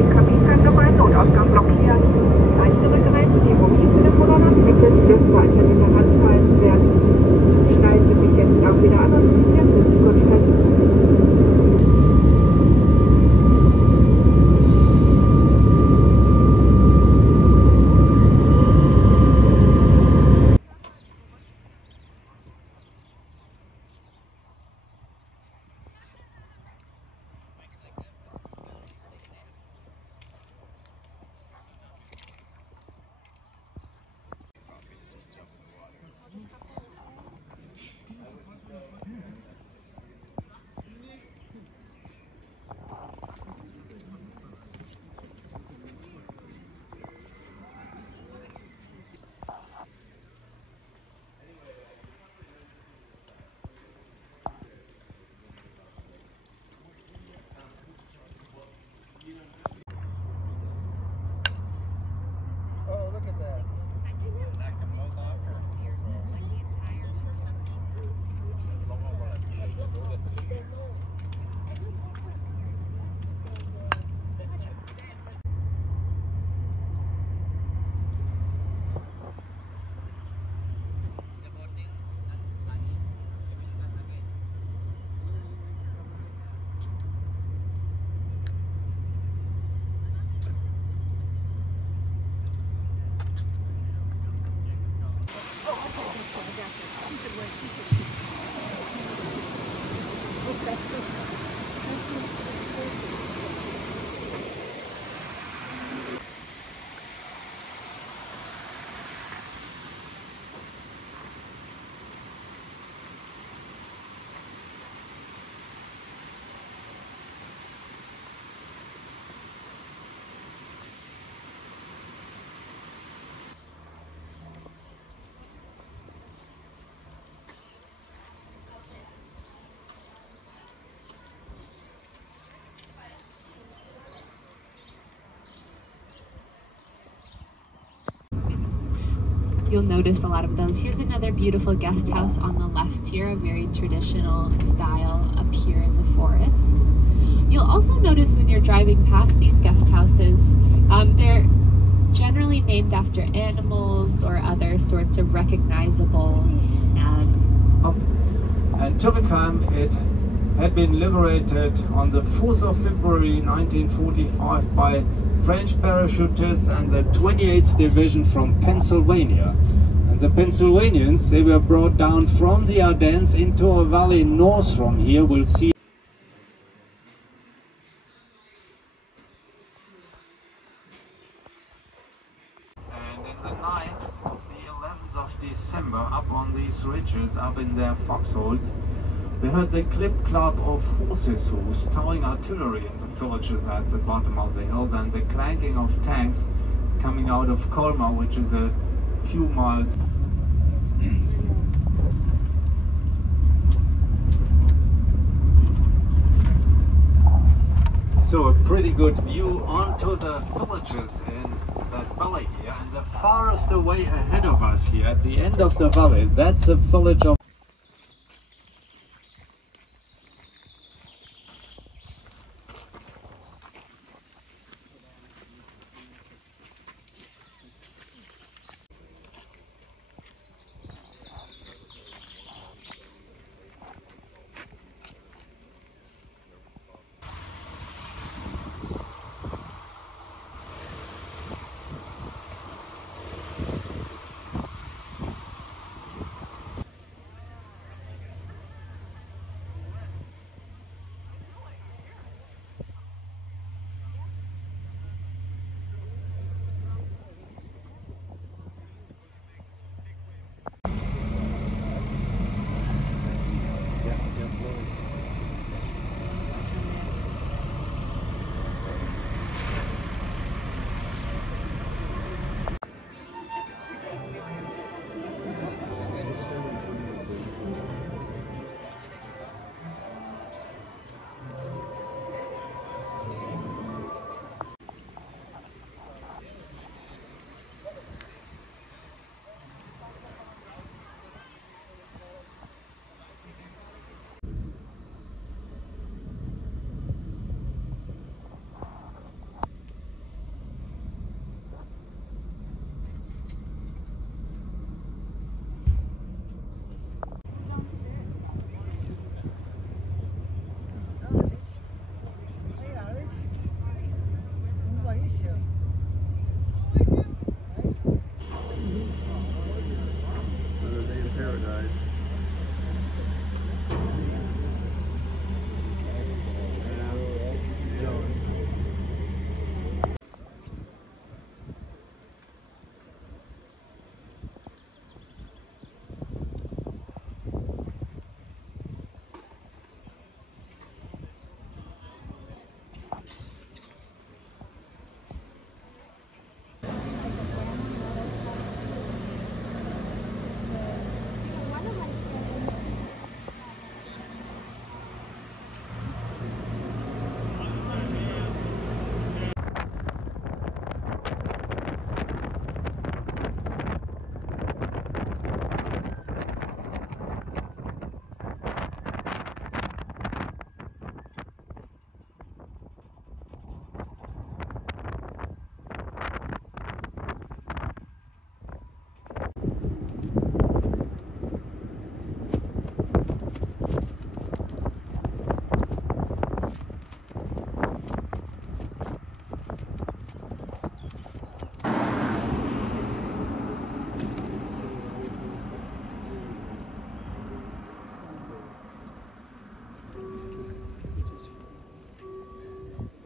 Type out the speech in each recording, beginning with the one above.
im Kabin werden noch ein Notausgang blockiert. Leichtere Geräte wie Mobiltelefone oder Tablets dürfen weiterhin in der Hand gehalten werden. Schnallen Sie sich jetzt auch wieder an und ziehen Sie Ihren Sitzgurt fest. Oh, look at that. You'll notice a lot of those. Here's another beautiful guest house on the left here, a very traditional style up here in the forest. You'll also notice when you're driving past these guest houses, they're generally named after animals or other sorts of recognizable And Tübingen, it had been liberated on the 4th of February 1945 by French parachutists and the 28th Division from Pennsylvania. And the Pennsylvanians, they were brought down from the Ardennes into a valley north from here. We'll see. And in the night of the 11th of December, up on these ridges, up in their foxholes, we heard the clip-clop of horses' hooves towing artillery in the villages at the bottom of the hill, then the clanking of tanks coming out of Colmar, which is a few miles. So a pretty good view onto the villages in that valley here, and the farthest away ahead of us here at the end of the valley, that's a village of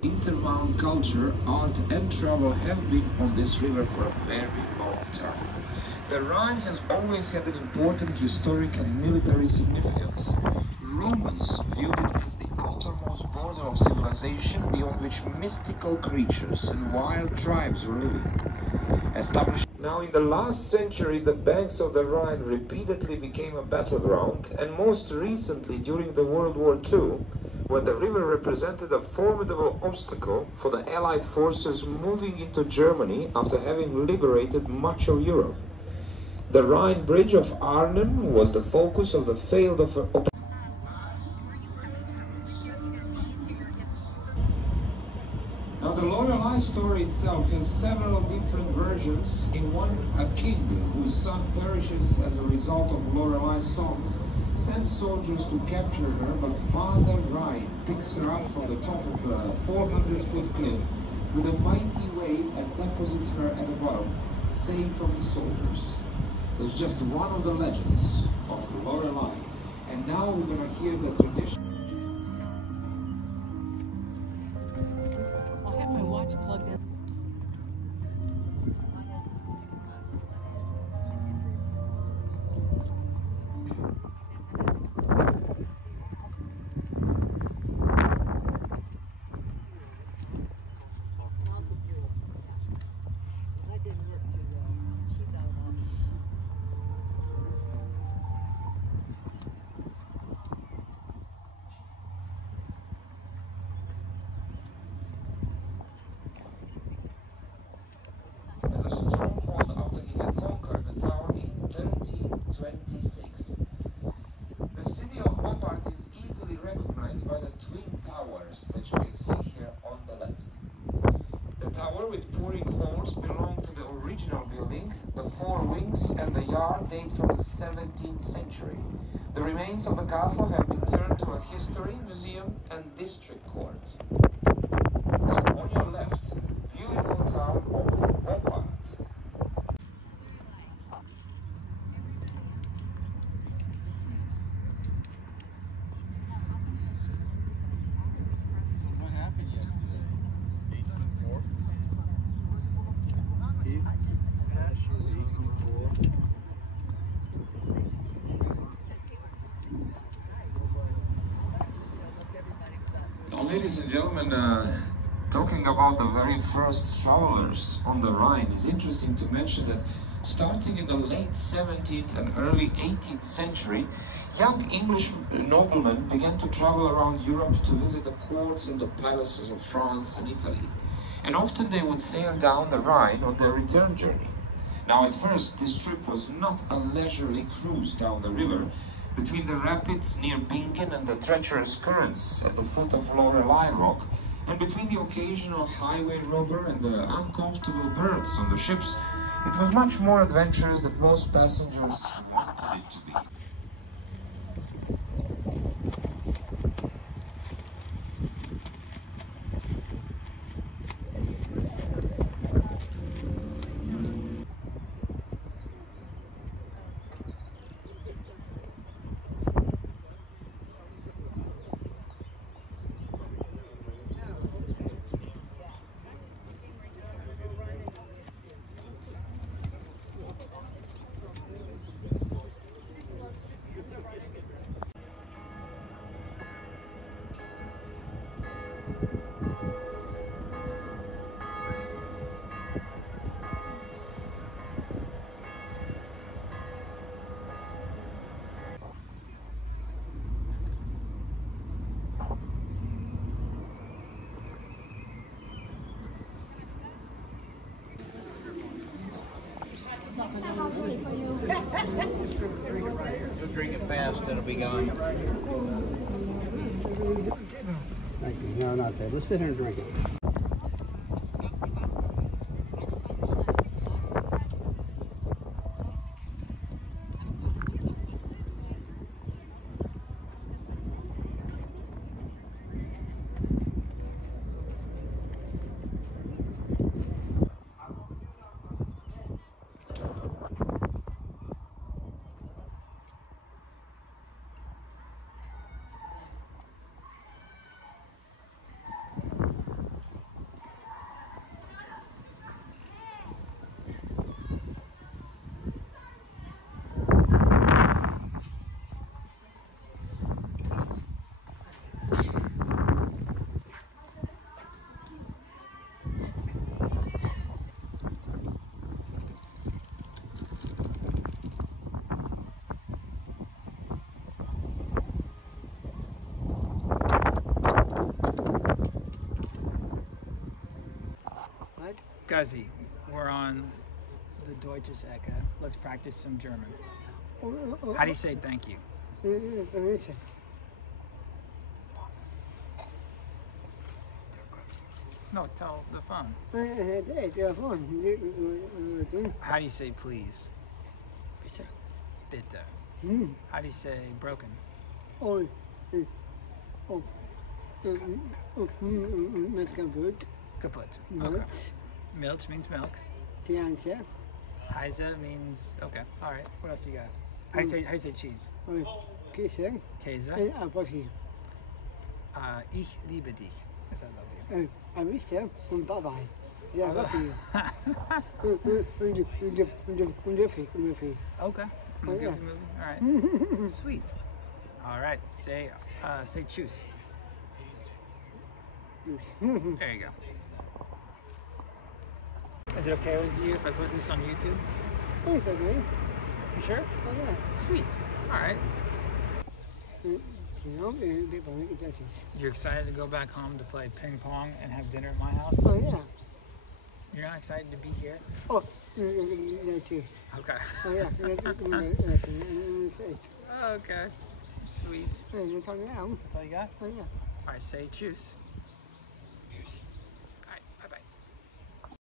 Interbound culture, art and travel have been on this river for a very long time. The Rhine has always had an important historic and military significance. Romans viewed it as the outermost border of civilization beyond which mystical creatures and wild tribes were living. Now in the last century, the banks of the Rhine repeatedly became a battleground, and most recently during the World War II, when the river represented a formidable obstacle for the Allied forces moving into Germany after having liberated much of Europe. The Rhine Bridge of Arnhem was the focus of the failed operation. Now the Lorelei story itself has several different versions. In one, a king whose son perishes as a result of Lorelei's songs sends soldiers to capture her, but Father Rhine picks her up from the top of the 400-foot cliff with a mighty wave and deposits her at the bottom, safe from the soldiers. It's just one of the legends of Lorelei. And now we're going to hear the tradition. I had my watch plugged in. As a stronghold after he had conquered the town in 1326. The city of Bompard is easily recognized by the twin towers that you can see here on the left. The tower with pouring halls belong to the original building. The four wings and the yard date from the 17th century. The remains of the castle have been turned to a history museum and district court. So on your left, beautiful town of Bompard. What happened yesterday? 8-4? Keith? Ash, 8-4. Now, ladies and gentlemen, talking about the very first travelers on the Rhine, it's interesting to mention that starting in the late 17th and early 18th century, young English noblemen began to travel around Europe to visit the courts and the palaces of France and Italy. And often they would sail down the Rhine on their return journey. Now at first, this trip was not a leisurely cruise down the river, between the rapids near Bingen and the treacherous currents at the foot of Lorelei Rock, and between the occasional highway robber and the uncomfortable berths on the ships, it was much more adventurous than most passengers wanted it to be. You'll drink it fast, it'll be gone. Thank you. No, not that. Let's sit here and drink it. Guzzi, we're on the Deutsches Ecke. Let's practice some German. How do you say thank you? No, tell the phone. How do you say please? Bitte. Bitte. How do you say broken? Kaput. Okay. Milch means milk. Heise means okay. All right. What else you got? How do you say cheese? Käse. Ich liebe dich. Yes, I love you. I miss you. Und bye bye. Yeah, I love you. Okay. From a Oh, yeah. Goofy movie. All right. Sweet. All right. Say tschüss. There you go. Is it okay with you if I put this on YouTube? Oh, it's okay. You sure? Oh, yeah. Sweet. All right. Oh, You're excited to go back home to play ping pong and have dinner at my house? yeah. You're not excited to be here? Oh, no, too. Okay. Oh, yeah. Okay. Sweet. That's all That's all you got? Oh, yeah. All right, say tschüss.